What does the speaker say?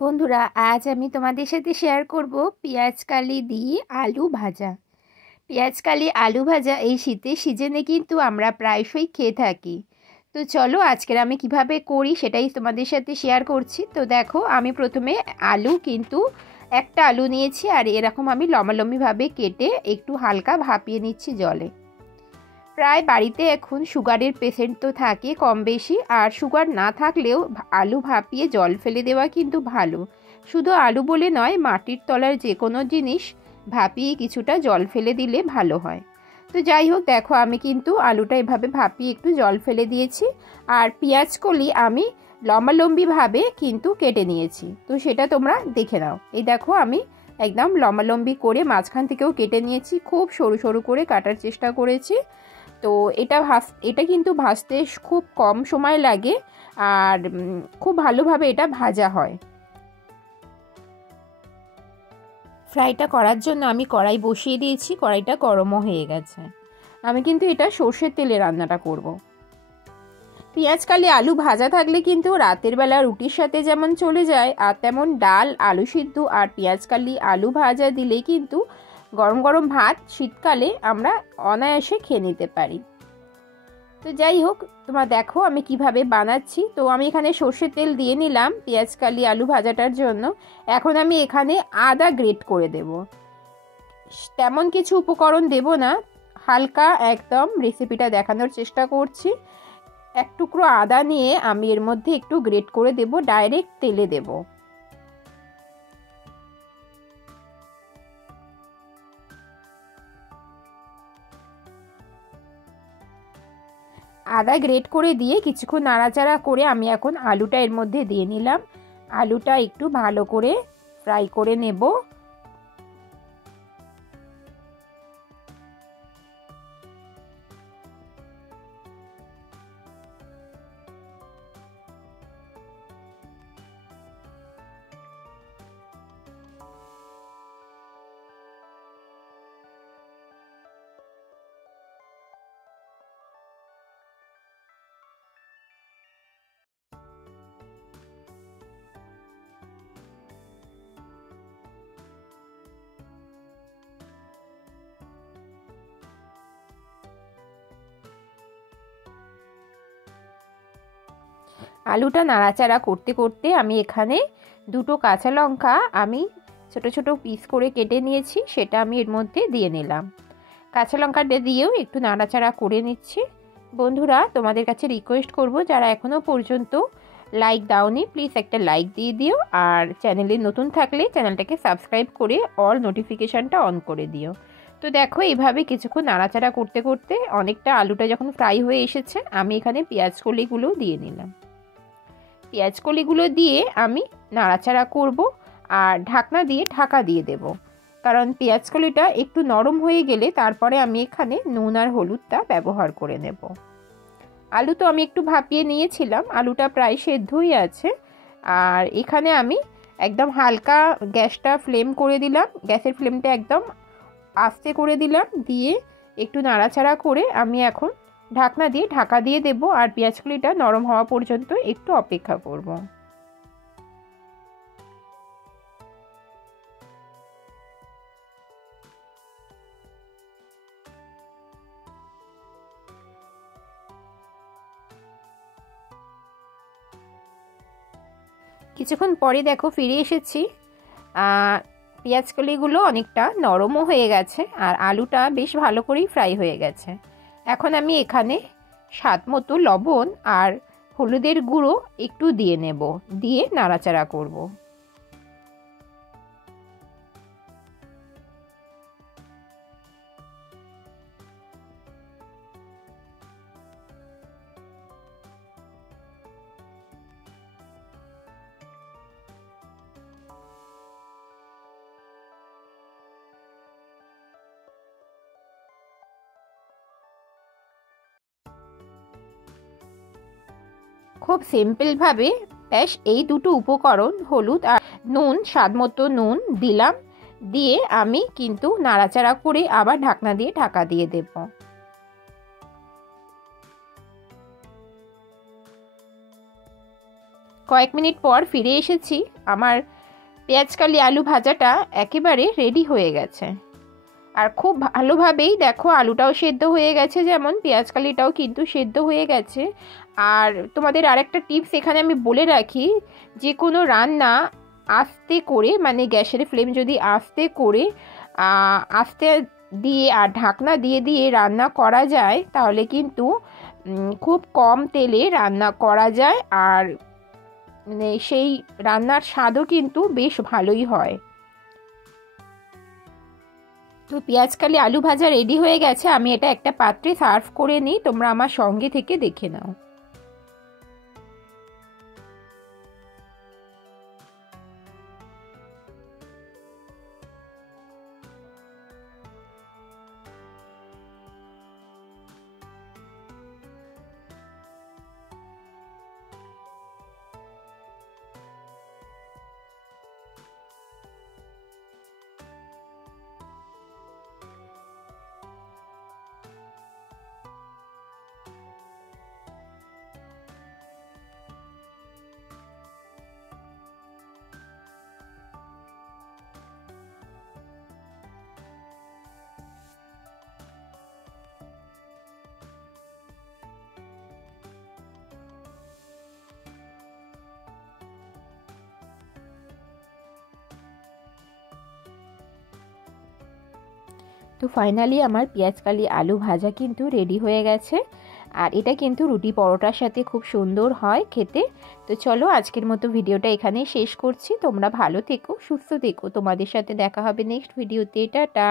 বন্ধুরা, আজ আমি তোমাদের সাথে শেয়ার করব পেঁয়াজকালি দিয়ে আলু ভাজা। পেঁয়াজকালি আলু ভাজা এই শীতের সিজনে কিন্তু আমরা প্রায়শই খেয়ে থাকি। তো চলো আজকের আমি কিভাবে করি সেটাই তোমাদের সাথে শেয়ার করছি। তো দেখো, আমি প্রথমে আলু কিন্তু একটা আলু নিয়েছি, আর এরকম আমি লম্বালম্বিভাবে কেটে একটু হালকা ভাপিয়ে নিচ্ছি জলে। প্রায় বাড়িতে এখন সুগারের পেশেন্ট তো থাকে কম বেশি, আর সুগার না থাকলেও আলু ভাপিয়ে জল ফেলে দেওয়া কিন্তু ভালো। শুধু আলু বলে নয়, মাটির তলার যে কোনো জিনিস ভাপিয়ে কিছুটা জল ফেলে দিলে ভালো হয়। তো যাই হোক, দেখো আমি কিন্তু আলুটা এভাবে ভাপিয়ে একটু জল ফেলে দিয়েছি, আর পেঁয়াজকলি আমি লম্বালম্বিভাবে কিন্তু কেটে নিয়েছি। তো সেটা তোমরা দেখে নাও। এই দেখো, আমি একদম লম্বালম্বি করে মাঝখান থেকেও কেটে নিয়েছি, খুব সরু সরু করে কাটার চেষ্টা করেছি। তো এটা কিন্তু ভাজতে খুব কম সময় লাগে, আর খুব ভালোভাবে এটা ভাজা হয়। ফ্রাইটা করার জন্য আমি কড়াই বসিয়ে দিয়েছি, কড়াইটা গরমও হয়ে গেছে। আমি কিন্তু এটা সর্ষের তেলে রান্নাটা করব। পেঁয়াজকালি আলু ভাজা থাকলে কিন্তু রাতের বেলা রুটির সাথে যেমন চলে যায়, আর তেমন ডাল, আলু সিদ্ধ আর পেঁয়াজকালি আলু ভাজা দিলে কিন্তু গরম গরম ভাত শীতকালে আমরা অনায়াসে খেয়ে নিতে পারি। তো যাই হোক, তোমরা দেখো আমি কিভাবে বানাচ্ছি। তো আমি এখানে সর্ষের তেল দিয়ে নিলাম পেঁয়াজকালি আলু ভাজাটার জন্য। এখন আমি এখানে আদা গ্রেট করে দেব। তেমন কিছু উপকরণ দেব না, হালকা একদম রেসিপিটা দেখানোর চেষ্টা করছি। এক টুকরো আদা নিয়ে আমি এর মধ্যে একটু গ্রেট করে দেব, ডাইরেক্ট তেলে দেব। আদা গ্রেট করে দিয়ে কিছুক্ষণ নাড়াচাড়া করে আমি এখন আলুটা এর মধ্যে দিয়ে নিলাম। আলুটা একটু ভালো করে ফ্রাই করে নেব। আলুটা নাড়াচাড়া করতে করতে আমি এখানে দুটো কাঁচা লঙ্কা আমি ছোট ছোট পিস করে কেটে নিয়েছি, সেটা আমি এর মধ্যে দিয়ে নিলাম। কাঁচা লঙ্কাটা দিয়েও একটু নাড়াচাড়া করে নিচ্ছি। বন্ধুরা, তোমাদের কাছে রিকোয়েস্ট করব, যারা এখনও পর্যন্ত লাইক দাওনি প্লিজ একটা লাইক দিয়ে দিও, আর চ্যানেলে নতুন থাকলে চ্যানেলটাকে সাবস্ক্রাইব করে অল নোটিফিকেশানটা অন করে দিও। তো দেখো, এইভাবে কিছুক্ষণ নাড়াচাড়া করতে করতে অনেকটা আলুটা যখন ফ্রাই হয়ে এসেছে, আমি এখানে পেঁয়াজকলিগুলো দিয়ে নিলাম। পেঁয়াজকলিগুলো দিয়ে আমি নাড়াচাড়া করব, আর ঢাকনা দিয়ে ঢাকা দিয়ে দেব, কারণ পেঁয়াজকলিটা একটু নরম হয়ে গেলে তারপরে আমি এখানে নুন আর হলুদটা ব্যবহার করে নেব। আলু তো আমি একটু ভাপিয়ে নিয়েছিলাম, আলুটা প্রায় সেদ্ধই আছে। আর এখানে আমি একদম হালকা গ্যাসটা ফ্লেম করে দিলাম, গ্যাসের ফ্লেমটা একদম আস্তে করে দিলাম, দিয়ে একটু নাড়াচাড়া করে আমি এখন ঢাকনা দিয়ে ঢাকা দিয়ে দেব, আর পেঁয়াজকলিটা নরম হওয়া পর্যন্ত একটু অপেক্ষা করব। কিছুক্ষণ পরে দেখো ফিরে এসেছি। পেঁয়াজকলিগুলো অনেকটা নরমও হয়ে গেছে, আর আলুটা বেশ ভালো করেই ফ্রাই হয়ে গেছে। এখন আমি এখানে স্বাদ মতো লবণ আর হলুদের গুঁড়ো একটু দিয়ে নেব, দিয়ে নাড়াচাড়া করব। খুব সিম্পলভাবে ব্যাস এই দুটো উপকরণ, হলুদ আর নুন, স্বাদ মতো নুন দিলাম, দিয়ে আমি কিন্তু নাড়াচাড়া করে আবার ঢাকনা দিয়ে ঢাকা দিয়ে দেব। কয়েক মিনিট পর ফিরে এসেছি, আমার পেঁয়াজকালি আলু ভাজাটা একেবারে রেডি হয়ে গেছে। আর খুব ভালোভাবেই দেখো আলুটাও সেদ্ধ হয়ে গেছে, যেমন পেঁয়াজকালিটাও কিন্তু সেদ্ধ হয়ে গেছে। আর তোমাদের আরেকটা টিপস এখানে আমি বলে রাখি, যে কোনো রান্না আস্তে করে, মানে গ্যাসের ফ্লেম যদি আস্তে করে আস্তে দিয়ে আর ঢাকনা দিয়ে দিয়ে রান্না করা যায়, তাহলে কিন্তু খুব কম তেলে রান্না করা যায়, আর মানে সেই রান্নার স্বাদও কিন্তু বেশ ভালোই হয়। তো পেঁয়াজকালি আলু ভাজা রেডি হয়ে গেছে, আমি এটা একটা পাত্রে সার্ভ করে নিই, তোমরা আমার সঙ্গে থেকে দেখে নাও। তো ফাইনালি আমার পেঁয়াজকালি আলু ভাজা কিন্তু রেডি হয়ে গেছে, আর এটা কিন্তু রুটি পরোটার সাথে খুব সুন্দর হয় খেতে। তো চলো আজকের মতো ভিডিওটা এখানেই শেষ করছি। তোমরা ভালো থেকো, সুস্থ থেকো, তোমাদের সাথে দেখা হবে নেক্সট ভিডিওতে। টাটা।